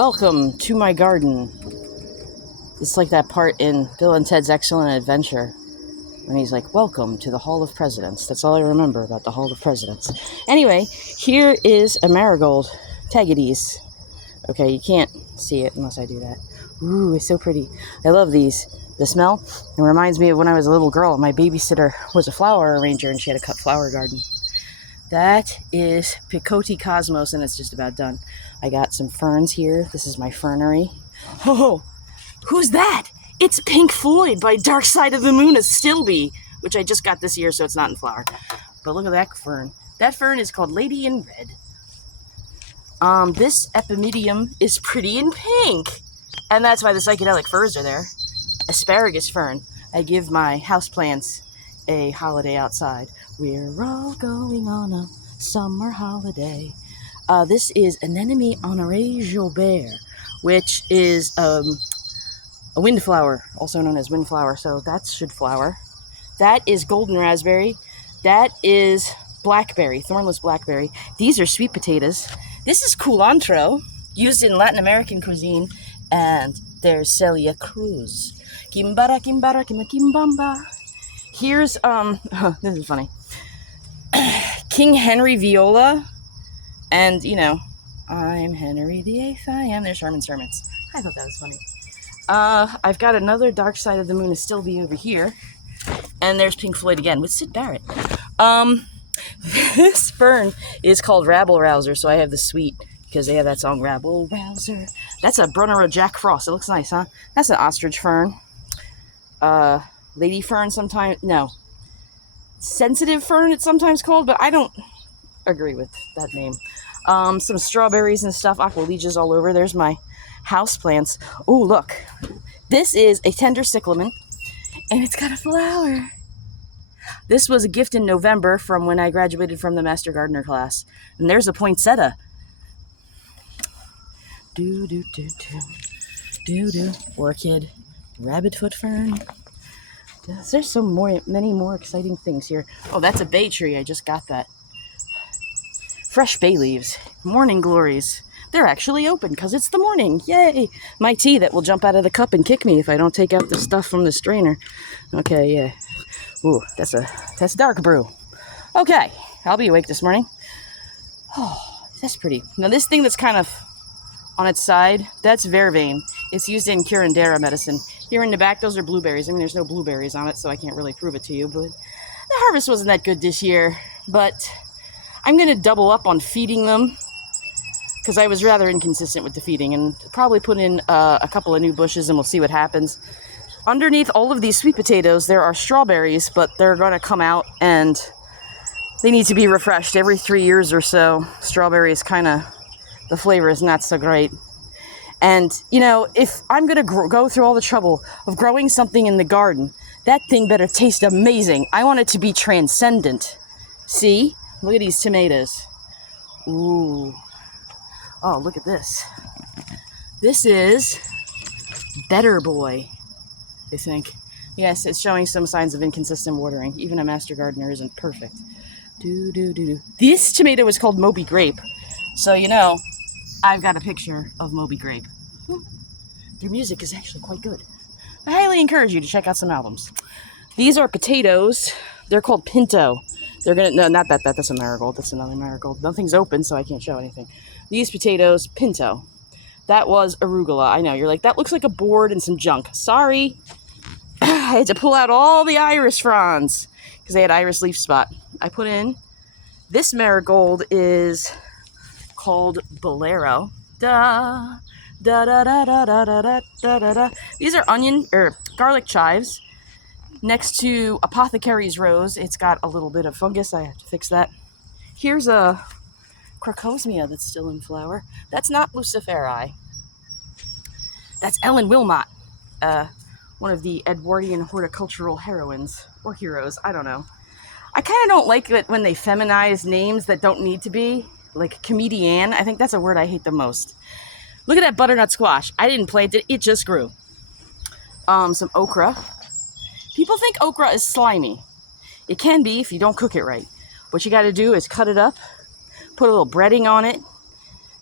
Welcome to my garden. It's like that part in Bill and Ted's Excellent Adventure when he's like, welcome to the Hall of Presidents. That's all I remember about the Hall of Presidents. Anyway, here is a marigold. Tagades. Okay, you can't see it unless I do that. Ooh, it's so pretty. I love these. The smell, it reminds me of when I was a little girl. My babysitter was a flower arranger and she had a cut flower garden. That is Picote Cosmos, and it's just about done. I got some ferns here. This is my fernery. Oh, who's that? It's Pink Floyd by Dark Side of the Moon, a Stilby, which I just got this year, so it's not in flower. But look at that fern. That fern is called Lady in Red. This epimedium is pretty in pink, and that's why the psychedelic furs are there. Asparagus fern. I give my houseplants a holiday outside. We're all going on a summer holiday. This is Anemone honorée Joubert, which is a windflower, also known as windflower, so that should flower. That is golden raspberry. That is blackberry, thornless blackberry. These are sweet potatoes. This is culantro, used in Latin American cuisine, and there's Celia Cruz. Kimbara, kimbara, kimbamba. Here's, this is funny. King Henry viola, and, you know, I'm Henry VIII, I am. There's Sherman's Sermons. I thought that was funny. I've got another Dark Side of the Moon is still be over here, and there's Pink Floyd again with Syd Barrett. This fern is called Rabble Rouser, so I have the sweet, because they have that song, Rabble Rouser. That's a Brunner of Jack Frost. It looks nice, huh? That's an ostrich fern. Lady fern sometimes, no. Sensitive fern it's sometimes called, but I don't agree with that name. Some strawberries and stuff, aqualiges all over. There's my house plants. Oh, look. This is a tender cyclamen, and it's got a flower. This was a gift in November from when I graduated from the Master Gardener class. And there's a poinsettia. Orchid, rabbitfoot fern. There's many more exciting things here. Oh, that's a bay tree. I just got that. Fresh bay leaves. Morning glories. They're actually open because it's the morning. Yay! My tea that will jump out of the cup and kick me if I don't take out the stuff from the strainer. Okay, yeah. Ooh, that's dark brew. Okay, I'll be awake this morning. Oh, that's pretty. Now this thing that's kind of on its side, that's vervain. It's used in curandera medicine. Here in the back, those are blueberries. I mean, there's no blueberries on it, so I can't really prove it to you, but the harvest wasn't that good this year. But I'm going to double up on feeding them because I was rather inconsistent with the feeding, and probably put in a couple of new bushes and we'll see what happens. Underneath all of these sweet potatoes, there are strawberries, but they're going to come out and they need to be refreshed every 3 years or so. Strawberries kind of, the flavor is not so great. And, you know, if I'm going to go through all the trouble of growing something in the garden, that thing better taste amazing. I want it to be transcendent. See? Look at these tomatoes. Ooh. Oh, look at this. This is Better Boy, I think. Yes, it's showing some signs of inconsistent watering. Even a master gardener isn't perfect. This tomato is called Moby Grape. So, you know, I've got a picture of Moby Grape. Their music is actually quite good. I highly encourage you to check out some albums. These are potatoes. They're called Pinto. They're gonna, no, not that, that's a marigold. That's another marigold. Nothing's open, so I can't show anything. These potatoes, Pinto. That was arugula. I know, you're like, that looks like a board and some junk. Sorry. I had to pull out all the iris fronds because they had iris leaf spot. I put in, this marigold is called Bolero. Da da da da da da da da da da. These are garlic chives. Next to Apothecary's Rose, it's got a little bit of fungus. I have to fix that. Here's a Crocosmia that's still in flower. That's not Luciferi. That's Ellen Wilmot, one of the Edwardian horticultural heroines or heroes. I don't know. I kind of don't like it when they feminize names that don't need to be. Like comedian, I think that's a word I hate the most. Look at that butternut squash. I didn't plant it, it just grew. Some okra. People think okra is slimy. It can be if you don't cook it right. What you got to do is cut it up, put a little breading on it,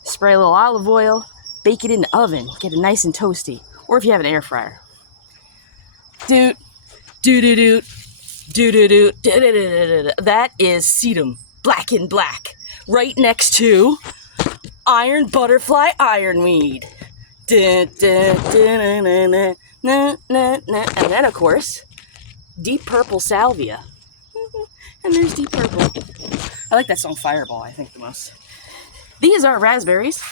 spray a little olive oil, bake it in the oven, get it nice and toasty. Or if you have an air fryer. Doot, doo-doo-doot, doo-doo-doot, doo-doo-doo-doo-doo. That is sedum, black and black, right next to iron butterfly ironweed. And then, of course, deep purple salvia. And there's deep purple. I like that song Fireball, I think, the most. These are raspberries.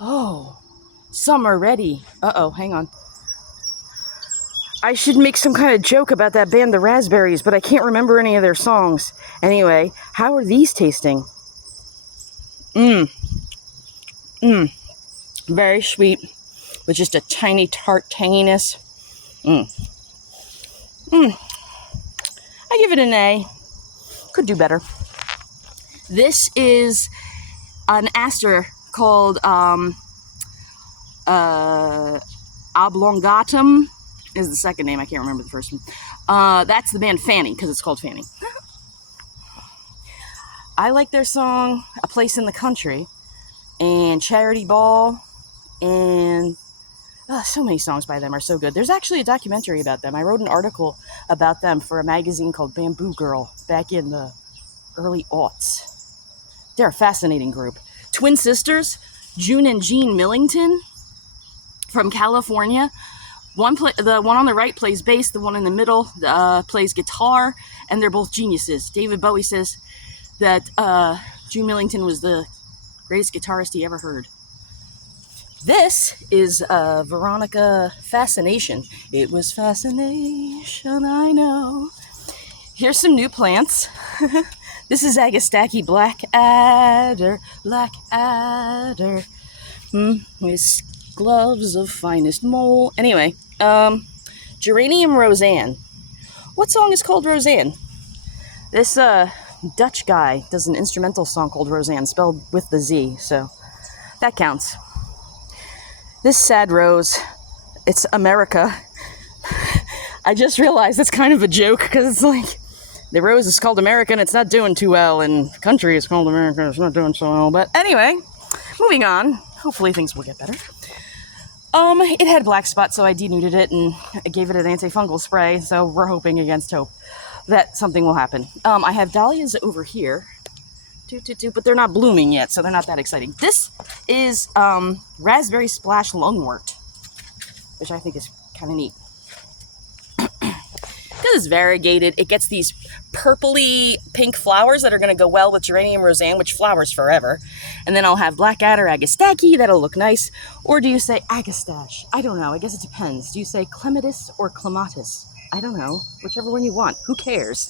Oh, some are ready. Uh-oh, hang on. I should make some kind of joke about that band, the Raspberries, but I can't remember any of their songs. Anyway, how are these tasting? Very sweet, with just a tiny tart tanginess. I give it an A. Could do better. This is an aster called Oblongatum is the second name. I can't remember the first one. That's the band Fanny, because it's called Fanny. I like their song, A Place in the Country, and Charity Ball, and so many songs by them are so good. There's actually a documentary about them. I wrote an article about them for a magazine called Bamboo Girl back in the early aughts. They're a fascinating group. Twin sisters, June and Jean Millington from California. The one on the right plays bass, the one in the middle plays guitar, and they're both geniuses. David Bowie says that June Millington was the greatest guitarist he ever heard. This is Veronica Fascination. It was fascination, I know. Here's some new plants. This is Agastache Blackadder, Blackadder. His gloves of finest mole. Anyway, Geranium Roseanne. What song is called Roseanne? This Dutch guy does an instrumental song called Roseanne, spelled with the Z, so that counts. This sad rose, it's America. I just realized it's kind of a joke, because it's like, the rose is called America and it's not doing too well, and country is called America, it's not doing so well. But anyway, moving on. Hopefully things will get better. It had black spots, so I denuded it and I gave it an antifungal spray, so we're hoping against hope that something will happen. I have dahlias over here, but they're not blooming yet, so they're not that exciting. This is Raspberry Splash Lungwort, which I think is kind of neat. Because it's variegated, it gets these purpley pink flowers that are going to go well with Geranium Roseanne, which flowers forever. And then I'll have Blackadder Agastache, that'll look nice. Or do you say Agastache? I don't know, I guess it depends. Do you say Clematis or Clematis? I don't know, whichever one you want, who cares?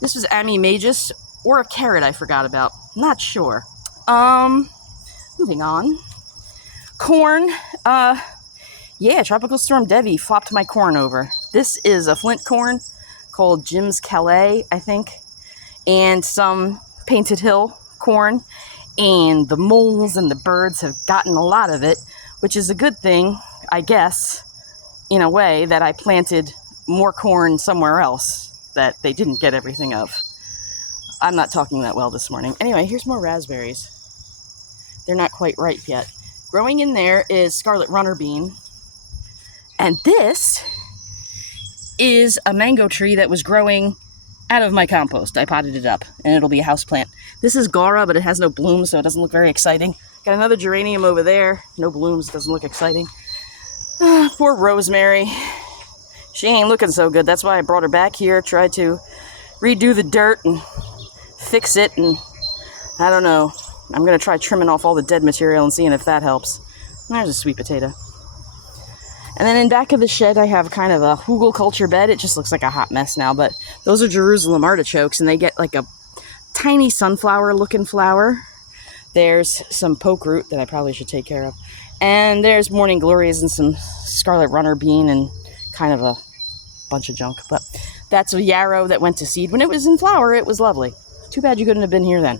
This was Ammi Magus, or a carrot I forgot about, not sure. Moving on. Corn, yeah, Tropical Storm Devi flopped my corn over. This is a flint corn called Jim's Calais, I think, and some Painted Hill corn. And the moles and the birds have gotten a lot of it, which is a good thing, I guess, in a way, that I planted more corn somewhere else that they didn't get everything of. I'm not talking that well this morning. Anyway, here's more raspberries. They're not quite ripe yet. Growing in there is Scarlet Runner Bean. And this is a mango tree that was growing out of my compost. I potted it up, and it'll be a houseplant. This is Gaura, but it has no blooms, so it doesn't look very exciting. Got another geranium over there. No blooms, doesn't look exciting. Poor Rosemary. She ain't looking so good. That's why I brought her back here, tried to redo the dirt and fix it, and I don't know. I'm going to try trimming off all the dead material and seeing if that helps. There's a sweet potato. And then in back of the shed, I have kind of a hugelkultur bed. It just looks like a hot mess now, but those are Jerusalem artichokes, and they get like a tiny sunflower-looking flower. There's some poke root that I probably should take care of. And there's morning glories and some scarlet runner bean and kind of a bunch of junk. But that's a yarrow that went to seed. When it was in flower, it was lovely. Too bad you couldn't have been here then.